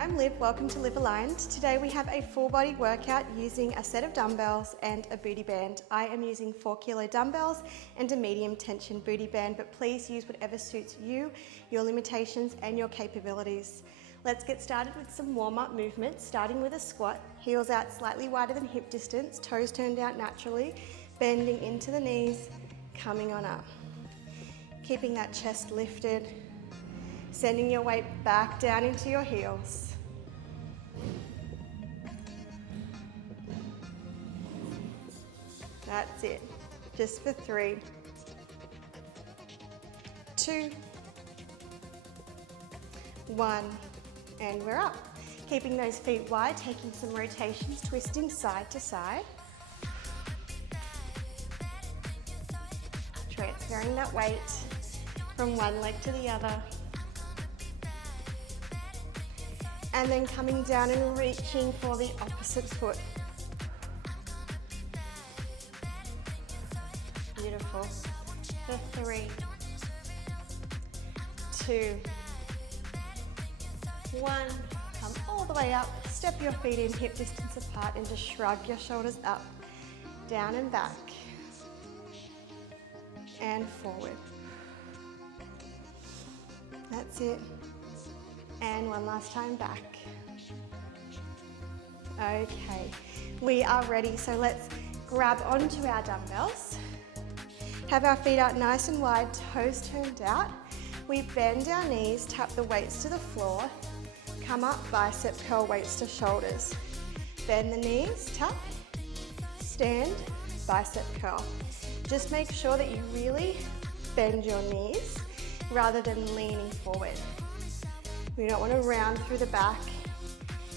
I'm Liv, welcome to Liv Aligned. Today we have a full body workout using a set of dumbbells and a booty band. I am using 4 kilo dumbbells and a medium tension booty band, but please use whatever suits you, your limitations and your capabilities. Let's get started with some warm-up movements, starting with a squat. Heels out slightly wider than hip distance, toes turned out naturally, bending into the knees, coming on up. Keeping that chest lifted, sending your weight back down into your heels. That's it. Just for 3, 2, 1, and we're up. Keeping those feet wide, taking some rotations, twisting side to side. Transferring that weight from one leg to the other. And then coming down and reaching for the opposite foot. Beautiful. For 3, 2, 1. Come all the way up. Step your feet in hip distance apart and just shrug your shoulders up, down and back, and forward. That's it. And one last time back. Okay, we are ready, so let's grab onto our dumbbells. Have our feet out nice and wide, toes turned out. We bend our knees, tap the weights to the floor, come up, bicep curl, weights to shoulders. Bend the knees, tap, stand, bicep curl. Just make sure that you really bend your knees rather than leaning forward. We don't want to round through the back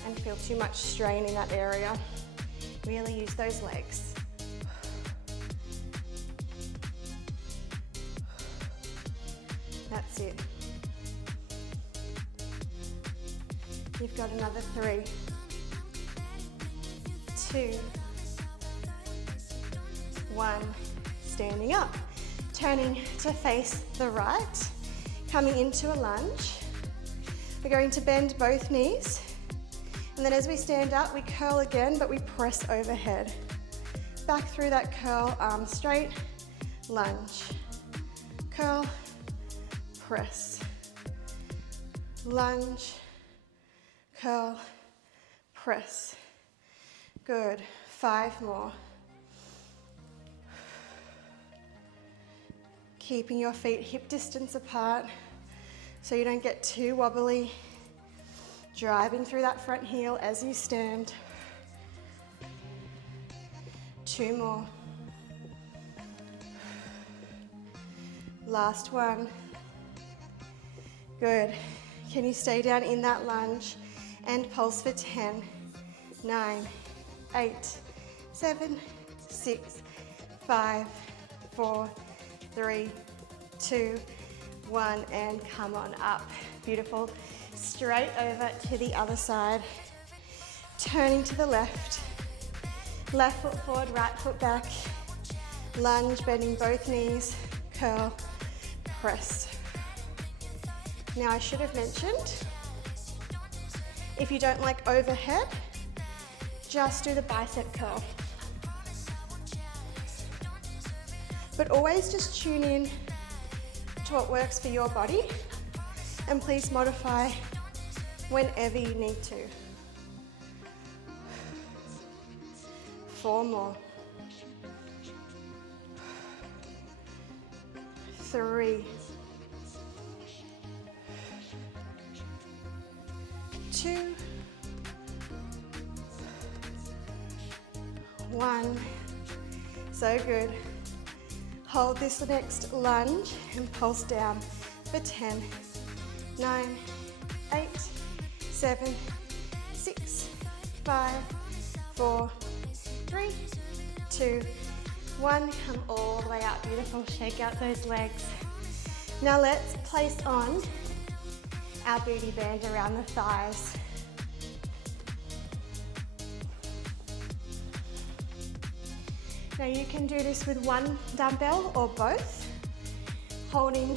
and feel too much strain in that area. Really use those legs. That's it. You've got another 3, 2, 1. Standing up. Turning to face the right. Coming into a lunge. We're going to bend both knees, and then as we stand up, we curl again, but we press overhead. Back through that curl, arms straight, lunge, curl, press, lunge, curl, press. Good, 5 more. Keeping your feet hip distance apart, so you don't get too wobbly, driving through that front heel as you stand. 2 more. Last one. Good. Can you stay down in that lunge and pulse for 10, 9, 8, 7, 6, 5, 4, 3, 2, 1, and come on up. Beautiful. Straight over to the other side. Turning to the left. Left foot forward, right foot back. Lunge, bending both knees. Curl, press. Now I should have mentioned, if you don't like overhead, just do the bicep curl. But always just tune in to what works for your body, and please modify whenever you need to. 4 more. 3, 2, 1. So good. Hold this next lunge and pulse down for 10, 9, 8, 7, 6, 5, 4, 3, 2, 1. Come all the way out. Beautiful. Shake out those legs. Now let's place on our booty band around the thighs. Now you can do this with one dumbbell or both, holding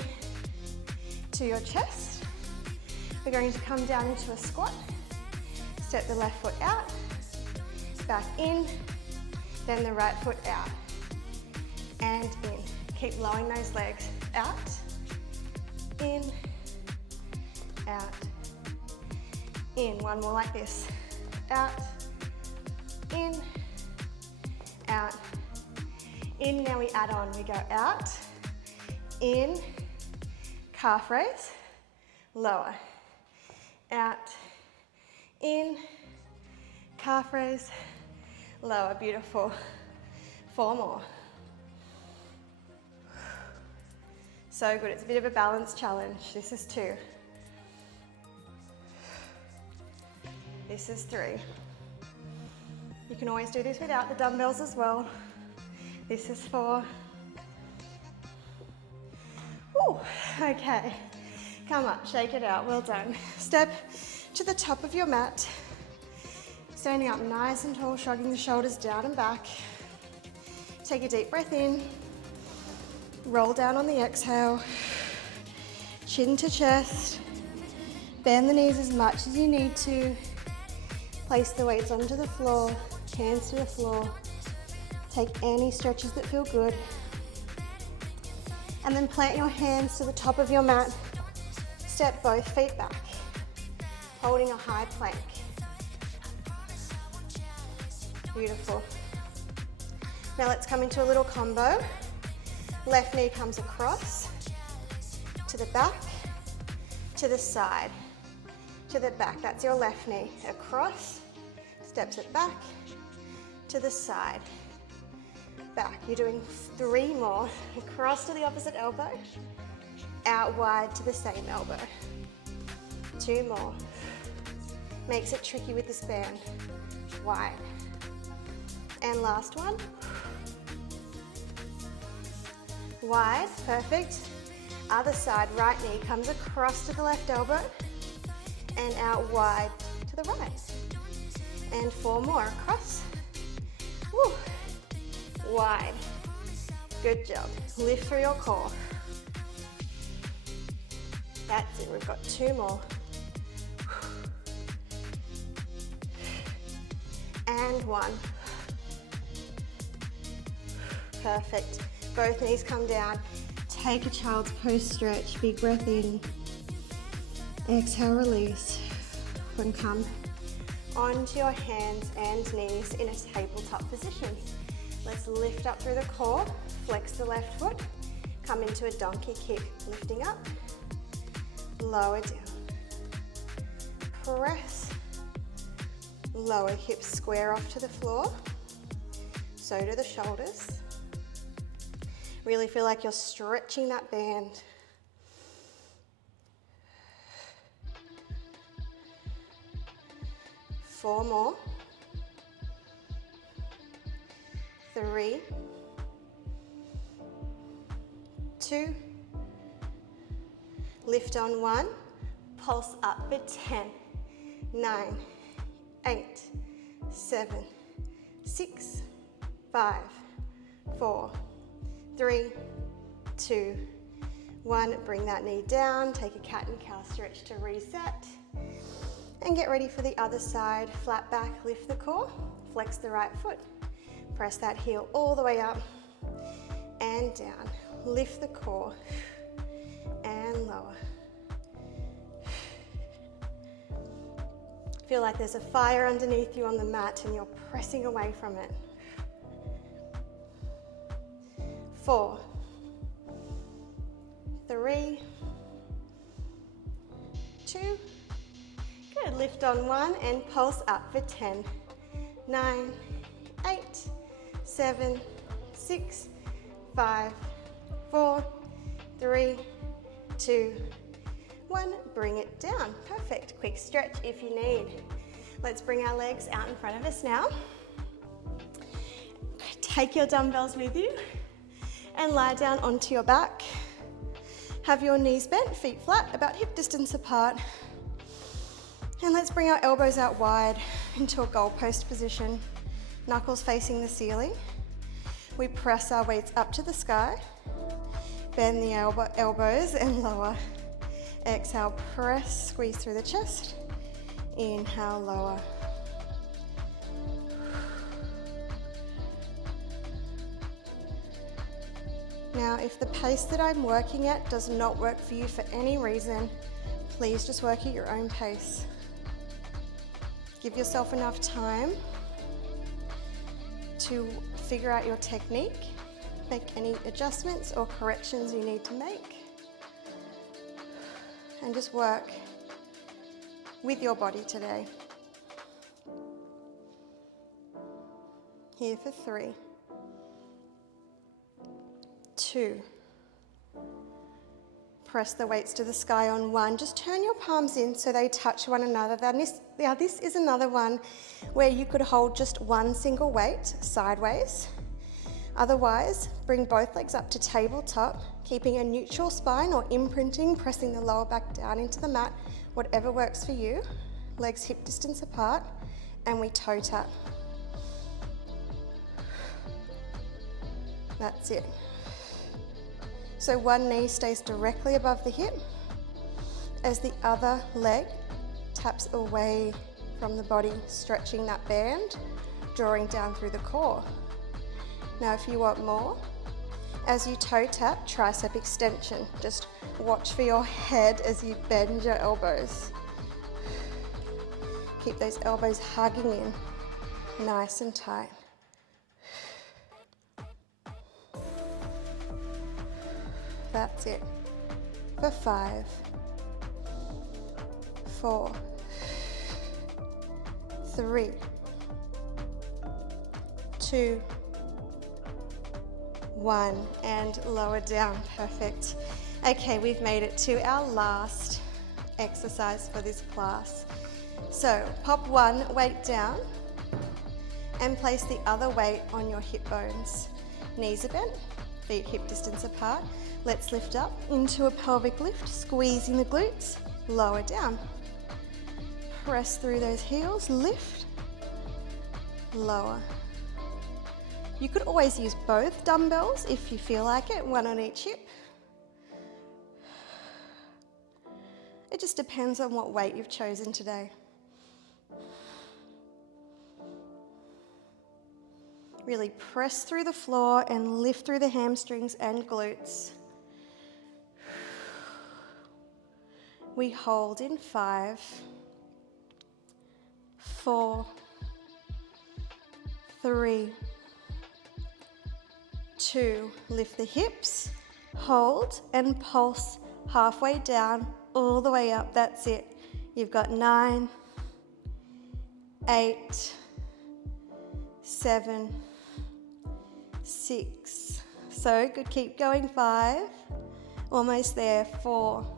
to your chest. We're going to come down into a squat, Step the left foot out, back in, then the right foot out, and in. Keep lowering those legs. Out, in, out, in. One more like this. Out, in, out, in. Now we add on. We go out, in, calf raise, lower, out, in, calf raise, lower. Beautiful. 4 more. So good. It's a bit of a balance challenge. This is 2. This is 3. You can always do this without the dumbbells as well. This is 4. Woo, okay. Come up, shake it out. Well done. Step to the top of your mat. Standing up nice and tall, shrugging the shoulders down and back. Take a deep breath in. Roll down on the exhale. Chin to chest. Bend the knees as much as you need to. Place the weights onto the floor, hands to the floor. Take any stretches that feel good. And then plant your hands to the top of your mat. Step both feet back, holding a high plank. Beautiful. Now let's come into a little combo. Left knee comes across, to the back, to the side, to the back. That's your left knee. Across, steps it back, to the side, back. You're doing 3 more. Across to the opposite elbow, out wide to the same elbow. 2 more. Makes it tricky with this band. Wide. And last one. Wide, perfect. Other side, right knee comes across to the left elbow and out wide to the right. And 4 more, across. Woo. Wide. Good job. Lift through your core. That's it, we've got 2 more. And 1. Perfect. Both knees come down. Take a child's pose stretch. Big breath in. Exhale, release. And come onto your hands and knees in a tabletop position. Let's lift up through the core. Flex the left foot. Come into a donkey kick. Lifting up. Lower down. Press. Lower hips square off to the floor. So do the shoulders. Really feel like you're stretching that band. Four more. 3, 2, lift on 1, pulse up for 10, 9, 8, 7, 6, 5, 4, 3, 2, 1. Bring that knee down, take a cat and cow stretch to reset. And get ready for the other side. Flat back, lift the core, flex the right foot. Press that heel all the way up and down. Lift the core and lower. Feel like there's a fire underneath you on the mat and you're pressing away from it. 4, 3, 2, good. Lift on 1 and pulse up for 10, 9, 8, 7, 6, 5, 4, 3, 2, 1. Bring it down. Perfect. Quick stretch if you need. Let's bring our legs out in front of us now. Take your dumbbells with you and lie down onto your back. Have your knees bent, feet flat, about hip distance apart. And let's bring our elbows out wide into a goalpost position. Knuckles facing the ceiling. We press our weights up to the sky. Bend the elbows and lower. Exhale, press, squeeze through the chest. Inhale, lower. Now, if the pace that I'm working at does not work for you for any reason, please just work at your own pace. Give yourself enough time to figure out your technique, make any adjustments or corrections you need to make, and just work with your body today. Here for 3, 2, press the weights to the sky on 1. Just turn your palms in so they touch one another. Now this is another one where you could hold just one single weight sideways. Otherwise, bring both legs up to tabletop, keeping a neutral spine or imprinting, pressing the lower back down into the mat, whatever works for you. Legs hip distance apart, and we toe tap. That's it. So one knee stays directly above the hip as the other leg taps away from the body, stretching that band, drawing down through the core. Now if you want more, as you toe tap, tricep extension. Just watch for your head as you bend your elbows. Keep those elbows hugging in, nice and tight. That's it. For 5, 4, 3, 2, 1, and lower down. Perfect. Okay, we've made it to our last exercise for this class. So pop one weight down and place the other weight on your hip bones. Knees are bent, feet hip distance apart. Let's lift up into a pelvic lift, squeezing the glutes, lower down. Press through those heels, lift, lower. You could always use both dumbbells if you feel like it, one on each hip. It just depends on what weight you've chosen today. Really press through the floor and lift through the hamstrings and glutes. We hold in 5, 4, 3, 2, lift the hips, hold and pulse halfway down, all the way up, that's it. You've got 9, 8, 7, 6, so good, keep going, 5, almost there, 4,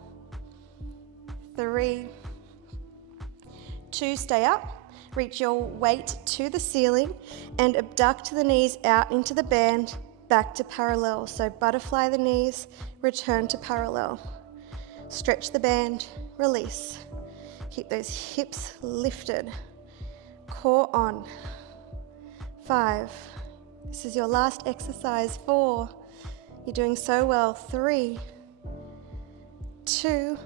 3, 2, stay up, reach your weight to the ceiling and abduct the knees out into the band, back to parallel. So butterfly the knees, return to parallel. Stretch the band, release. Keep those hips lifted, core on. 5, this is your last exercise. 4, you're doing so well. 3, 2,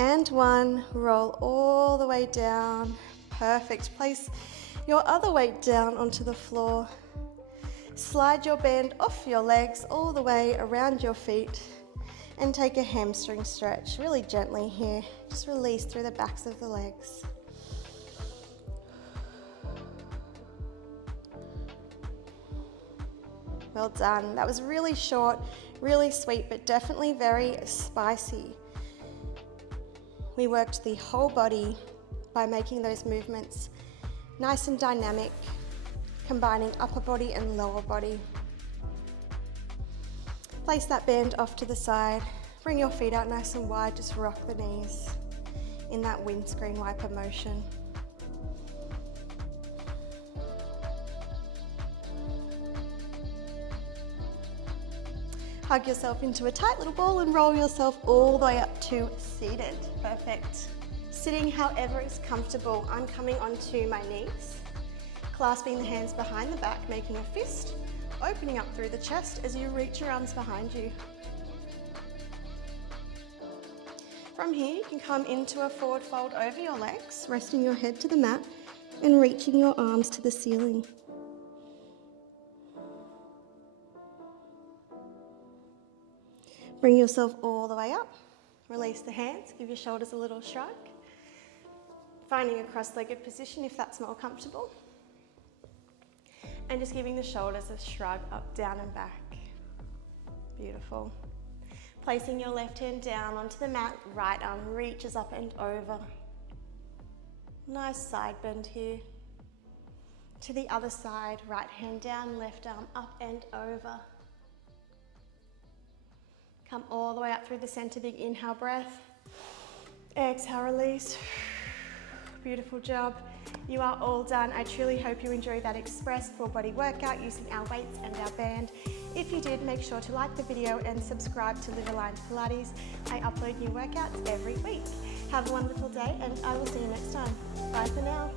and 1, roll all the way down. Perfect. Place your other weight down onto the floor. Slide your band off your legs all the way around your feet and take a hamstring stretch really gently here. Just release through the backs of the legs. Well done. That was really short, really sweet, but definitely very spicy. We worked the whole body by making those movements nice and dynamic, combining upper body and lower body. Place that band off to the side. Bring your feet out nice and wide. Just rock the knees in that windscreen wiper motion. Hug yourself into a tight little ball and roll yourself all the way up to seated. Perfect. Sitting however is comfortable. I'm coming onto my knees, clasping the hands behind the back, making a fist, opening up through the chest as you reach your arms behind you. From here, you can come into a forward fold over your legs, resting your head to the mat and reaching your arms to the ceiling. Bring yourself all the way up. Release the hands, give your shoulders a little shrug. Finding a cross-legged position if that's more comfortable. And just giving the shoulders a shrug up, down and back. Beautiful. Placing your left hand down onto the mat, right arm reaches up and over. Nice side bend here. To the other side, right hand down, left arm up and over. Come all the way up through the center, big inhale breath. Exhale, release. Beautiful job. You are all done. I truly hope you enjoyed that express full body workout using our weights and our band. If you did, make sure to like the video and subscribe to Live Aligned Pilates. I upload new workouts every week. Have a wonderful day and I will see you next time. Bye for now.